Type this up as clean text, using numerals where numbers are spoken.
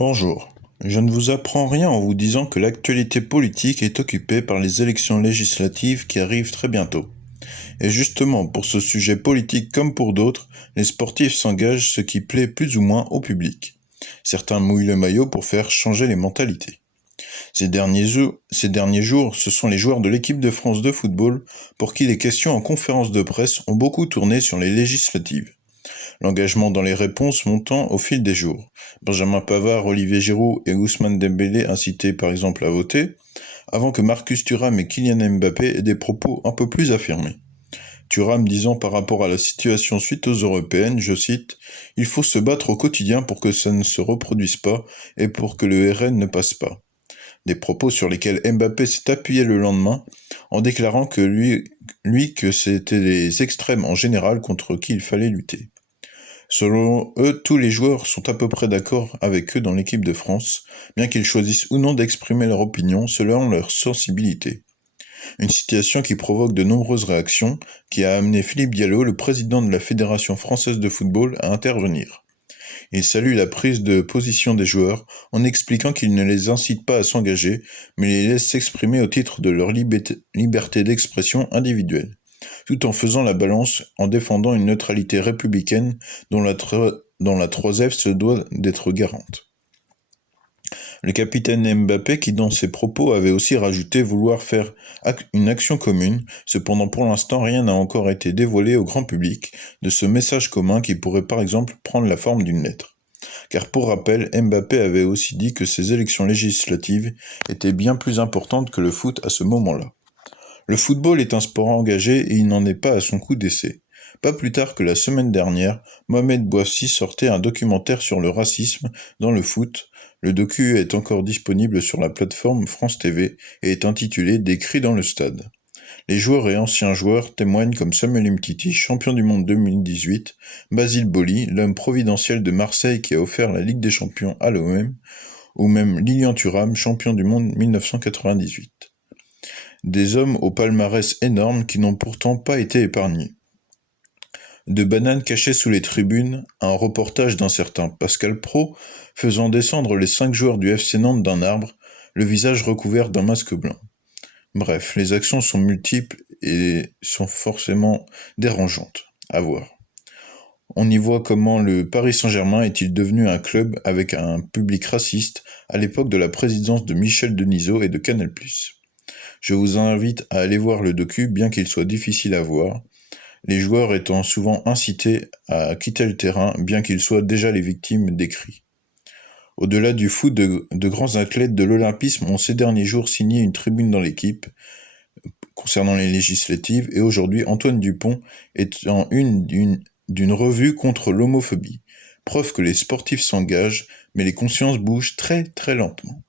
Bonjour. Je ne vous apprends rien en vous disant que l'actualité politique est occupée par les élections législatives qui arrivent très bientôt. Et justement, pour ce sujet politique comme pour d'autres, les sportifs s'engagent, ce qui plaît plus ou moins au public. Certains mouillent le maillot pour faire changer les mentalités. Ces derniers jours, ce sont les joueurs de l'équipe de France de football pour qui les questions en conférence de presse ont beaucoup tourné sur les législatives. L'engagement dans les réponses montant au fil des jours. Benjamin Pavard, Olivier Giroud et Ousmane Dembélé incités par exemple à voter, avant que Marcus Thuram et Kylian Mbappé aient des propos un peu plus affirmés. Thuram disant par rapport à la situation suite aux européennes, je cite, « Il faut se battre au quotidien pour que ça ne se reproduise pas et pour que le RN ne passe pas ». Des propos sur lesquels Mbappé s'est appuyé le lendemain en déclarant que que c'était les extrêmes en général contre qui il fallait lutter. Selon eux, tous les joueurs sont à peu près d'accord avec eux dans l'équipe de France, bien qu'ils choisissent ou non d'exprimer leur opinion selon leur sensibilité. Une situation qui provoque de nombreuses réactions, qui a amené Philippe Diallo, le président de la Fédération française de football, à intervenir. Il salue la prise de position des joueurs en expliquant qu'il ne les incite pas à s'engager, mais les laisse s'exprimer au titre de leur liberté d'expression individuelle, tout en faisant la balance en défendant une neutralité républicaine dont la 3F se doit d'être garante. Le capitaine Mbappé qui dans ses propos avait aussi rajouté vouloir faire une action commune, cependant pour l'instant rien n'a encore été dévoilé au grand public de ce message commun qui pourrait par exemple prendre la forme d'une lettre. Car pour rappel, Mbappé avait aussi dit que ces élections législatives étaient bien plus importantes que le foot à ce moment-là. Le football est un sport engagé et il n'en est pas à son coup d'essai. Pas plus tard que la semaine dernière, Mohamed Bouafsi sortait un documentaire sur le racisme dans le foot. Le docu est encore disponible sur la plateforme France TV et est intitulé « Des cris dans le stade ». Les joueurs et anciens joueurs témoignent comme Samuel Umtiti, champion du monde 2018, Basile Boli, l'homme providentiel de Marseille qui a offert la Ligue des Champions à l'OM, ou même Lilian Thuram, champion du monde 1998. Des hommes au palmarès énorme qui n'ont pourtant pas été épargnés. De bananes cachées sous les tribunes, un reportage d'un certain Pascal Praud faisant descendre les 5 joueurs du FC Nantes d'un arbre, le visage recouvert d'un masque blanc. Bref, les actions sont multiples et sont forcément dérangeantes. À voir. On y voit comment le Paris Saint-Germain est-il devenu un club avec un public raciste à l'époque de la présidence de Michel Denisot et de Canal+. Je vous invite à aller voir le docu, bien qu'il soit difficile à voir, les joueurs étant souvent incités à quitter le terrain, bien qu'ils soient déjà les victimes des cris. Au-delà du foot, de grands athlètes de l'olympisme ont ces derniers jours signé une tribune dans l'équipe concernant les législatives, et aujourd'hui Antoine Dupont est en une d'une revue contre l'homophobie. Preuve que les sportifs s'engagent, mais les consciences bougent très très lentement.